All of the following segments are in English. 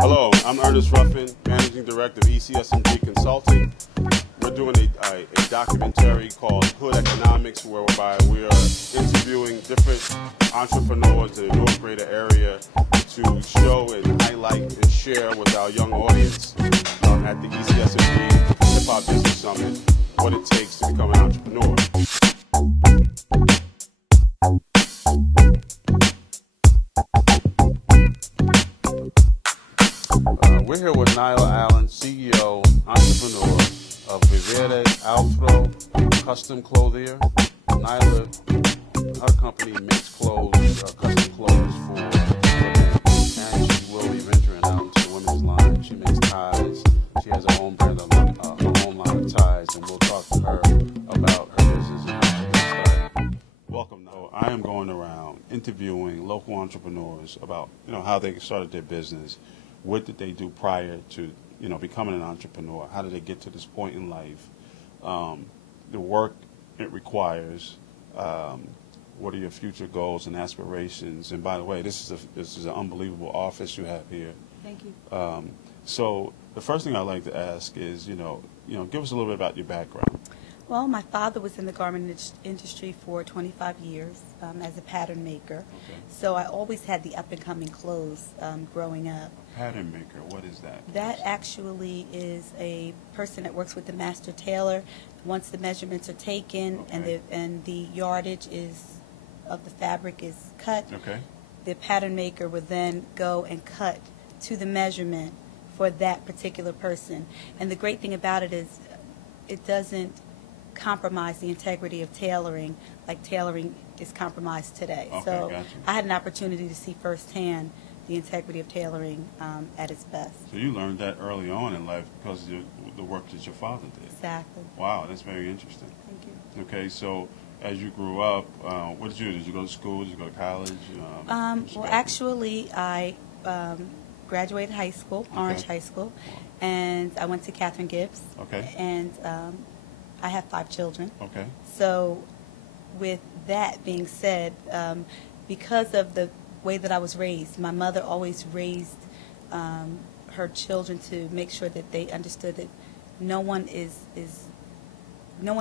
Hello, I'm Ernest Ruffin, Managing Director of ECSMG Consulting. We're doing a documentary called Hood Economix, whereby we are interviewing different entrepreneurs in the North Greater area to show and highlight and share with our young audience at the ECSMG Hip Hop Business Summit what it takes to become an entrepreneur. We're here with Nyla Allen, CEO, entrepreneur of Vivere Afro Custom Clothier. Nyla, her company makes clothes, custom clothes for women, and she will be venturing out into the women's line. She makes ties. She has her own brand of her own line of ties, and we'll talk to her about her business and how she got started. Welcome. I am going around interviewing local entrepreneurs about how they started their business. What did they do prior to, becoming an entrepreneur? How did they get to this point in life? The work it requires. What are your future goals and aspirations? And by the way, this is an unbelievable office you have here. Thank you. So the first thing I'd like to ask is, give us a little bit about your background. Well, my father was in the garment industry for 25 years as a pattern maker. Okay. So I always had the up-and-coming clothes growing up. A pattern maker, what is that? That actually is a person that works with the master tailor. Once the measurements are taken and the yardage of the fabric is cut, the pattern maker would then go and cut to the measurement for that particular person. And the great thing about it is it doesn't compromise the integrity of tailoring like tailoring is compromised today. Okay, so gotcha. I had an opportunity to see firsthand the integrity of tailoring at its best. So you learned that early on in life because of the work that your father did. Exactly. Wow, that's very interesting. Thank you. Okay, so as you grew up, what did you do? Did you go to school? Did you go to college? Well, actually, I graduated high school, Orange High School, and I went to Catherine Gibbs. Okay. And I have 5 children. Okay. So with that being said, because of the way that I was raised, my mother always raised her children to make sure that they understood that no one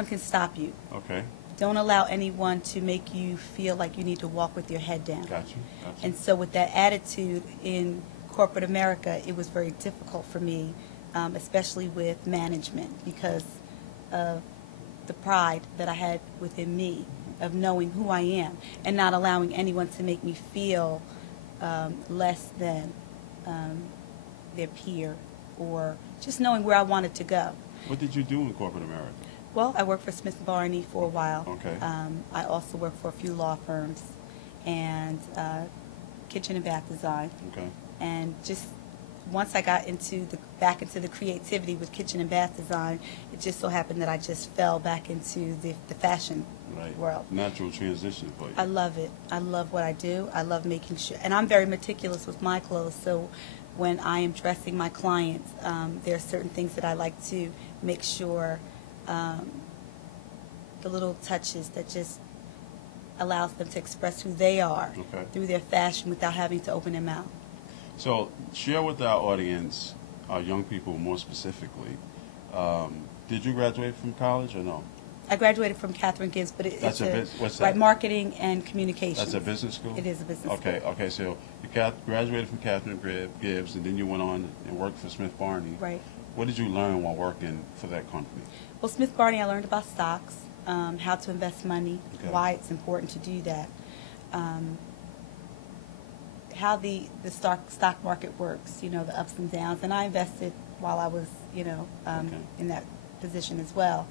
can stop you. Okay. Don't allow anyone to make you feel like you need to walk with your head down. Gotcha. And so with that attitude in corporate America, it was very difficult for me, especially with management, because of the pride that I had within me of knowing who I am and not allowing anyone to make me feel less than their peer, or just knowing where I wanted to go. What did you do in corporate America? Well, I worked for Smith Barney for a while. Okay. I also worked for a few law firms and kitchen and bath design. Okay. And just once I got back into the creativity with kitchen and bath design, it just so happened that I just fell back into the fashion world. Natural transition for you. I love it. I love what I do. I love making sure, and I'm very meticulous with my clothes, so when I am dressing my clients, there are certain things that I like to make sure, the little touches that just allows them to express who they are through their fashion without having to open their mouth. So share with our audience, our young people more specifically, did you graduate from college or no? I graduated from Catherine Gibbs, but it's what's that? Marketing and communications. That's a business school? It is a business school. Okay, so you graduated from Catherine Gibbs, and then you went on and worked for Smith Barney. Right. What did you learn while working for that company? Well, Smith Barney, I learned about stocks, how to invest money, why it's important to do that, how the stock market works, the ups and downs. And I invested while I was, in that position as well.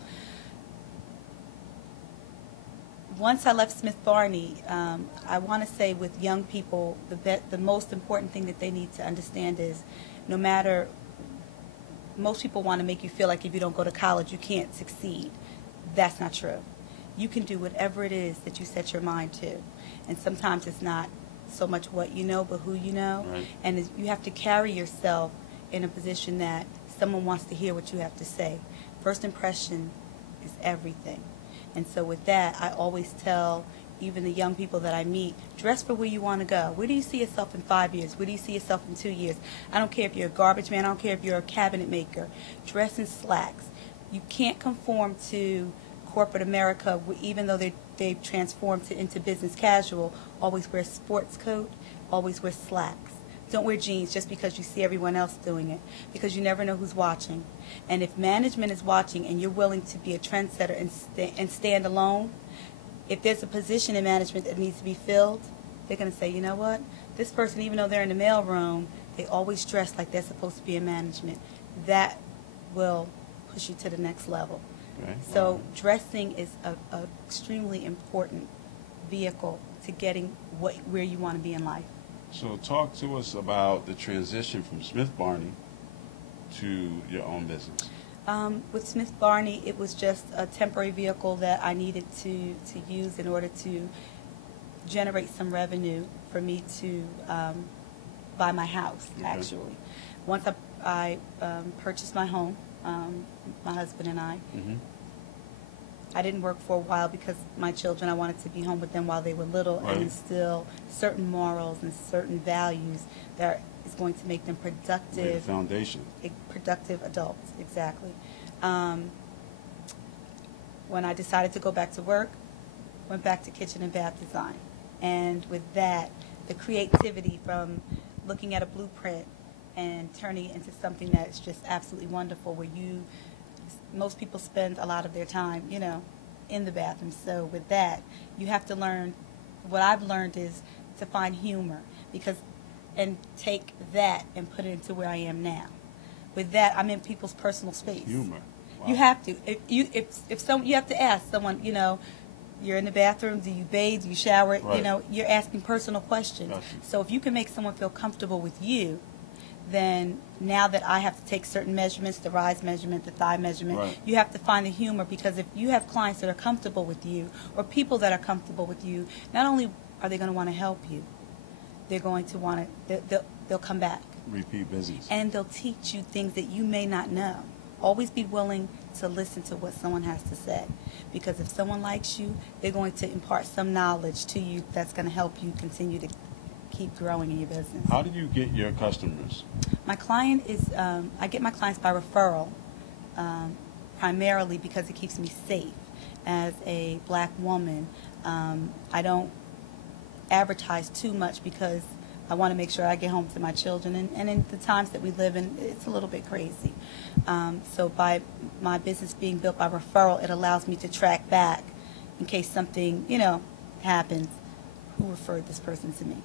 Once I left Smith Barney, I want to say with young people, the most important thing that they need to understand is most people want to make you feel like if you don't go to college, you can't succeed. That's not true. You can do whatever it is that you set your mind to. And sometimes it's not so much what you know, but who you know. Right. And you have to carry yourself in a position that someone wants to hear what you have to say. First impression is everything. And so with that, I always tell even the young people that I meet, dress for where you want to go. Where do you see yourself in 5 years? Where do you see yourself in 2 years? I don't care if you're a garbage man. I don't care if you're a cabinet maker. Dress in slacks. You can't conform to corporate America, even though they've transformed into business casual. Always wear a sports coat. Always wear slacks. Don't wear jeans just because you see everyone else doing it, because you never know who's watching. And if management is watching and you're willing to be a trendsetter and stand alone, if there's a position in management that needs to be filled, they're going to say, you know what, this person, even though they're in the mailroom, they always dress like they're supposed to be in management. That will push you to the next level. Right. So dressing is a extremely important vehicle to getting where you want to be in life. So talk to us about the transition from Smith Barney to your own business. With Smith Barney, it was just a temporary vehicle that I needed to use in order to generate some revenue for me to buy my house, actually. Once I purchased my home, my husband and I, I didn't work for a while because my children, I wanted to be home with them while they were little and instill certain morals and certain values that is going to make them productive. Lay the foundation. Productive adults, exactly. When I decided to go back to work, went back to kitchen and bath design. And with that, the creativity from looking at a blueprint and turning it into something that's just absolutely wonderful, where most people spend a lot of their time, in the bathroom. So with that, you have to learn, what I've learned is to find humor, and take that and put it into where I am now. With that, I'm in people's personal space. Humor. Wow. You have to. You have to ask someone, you're in the bathroom, do you bathe, do you shower? Right. You're asking personal questions. Gotcha. So if you can make someone feel comfortable with you, then now that I have to take certain measurements, the rise measurement, the thigh measurement, you have to find the humor, because if you have clients that are comfortable with you, or people that are comfortable with you, not only are they going to want to help you, they're going to want to, they'll come back. Repeat business. And they'll teach you things that you may not know. Always be willing to listen to what someone has to say, because if someone likes you, they're going to impart some knowledge to you that's going to help you continue to keep growing in your business. How do you get your customers? My client is, I get my clients by referral, primarily because it keeps me safe. As a black woman, I don't advertise too much because I want to make sure I get home to my children, and in the times that we live in, it's a little bit crazy. So by my business being built by referral, it allows me to track back in case something, happens, who referred this person to me.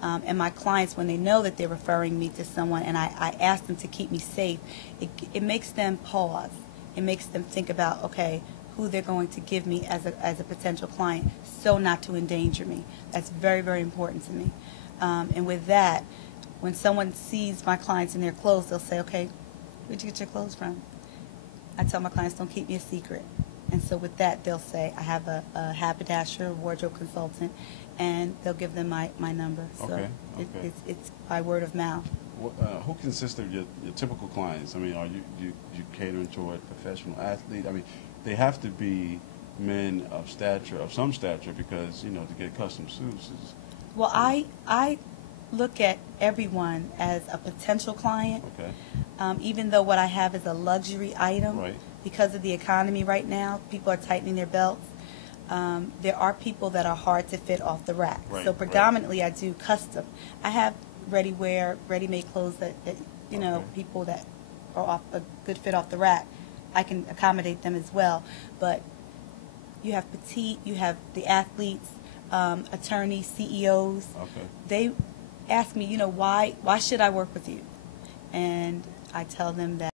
And my clients, when they know that they're referring me to someone and I ask them to keep me safe, it makes them pause. It makes them think about, okay, who they're going to give me as a potential client, so not to endanger me. That's very, very important to me. And with that, when someone sees my clients in their clothes, they'll say, okay, where'd you get your clothes from? I tell my clients, don't keep me a secret. And so with that, they'll say, I have a Haberdasher, wardrobe consultant, and they'll give them my number. So it's by word of mouth. Who consists of your typical clients? I mean, are you catering toward professional athletes? I mean, they have to be men of some stature, because, to get custom suits is... Well, I look at everyone as a potential client. Okay. Even though what I have is a luxury item, because of the economy right now, people are tightening their belts. There are people that are hard to fit off the rack. So predominantly I do custom. I have ready-made clothes that people that are off a good fit off the rack, I can accommodate them as well. But you have petite, you have the athletes, attorneys, CEOs. They ask me, why should I work with you? And I tell them that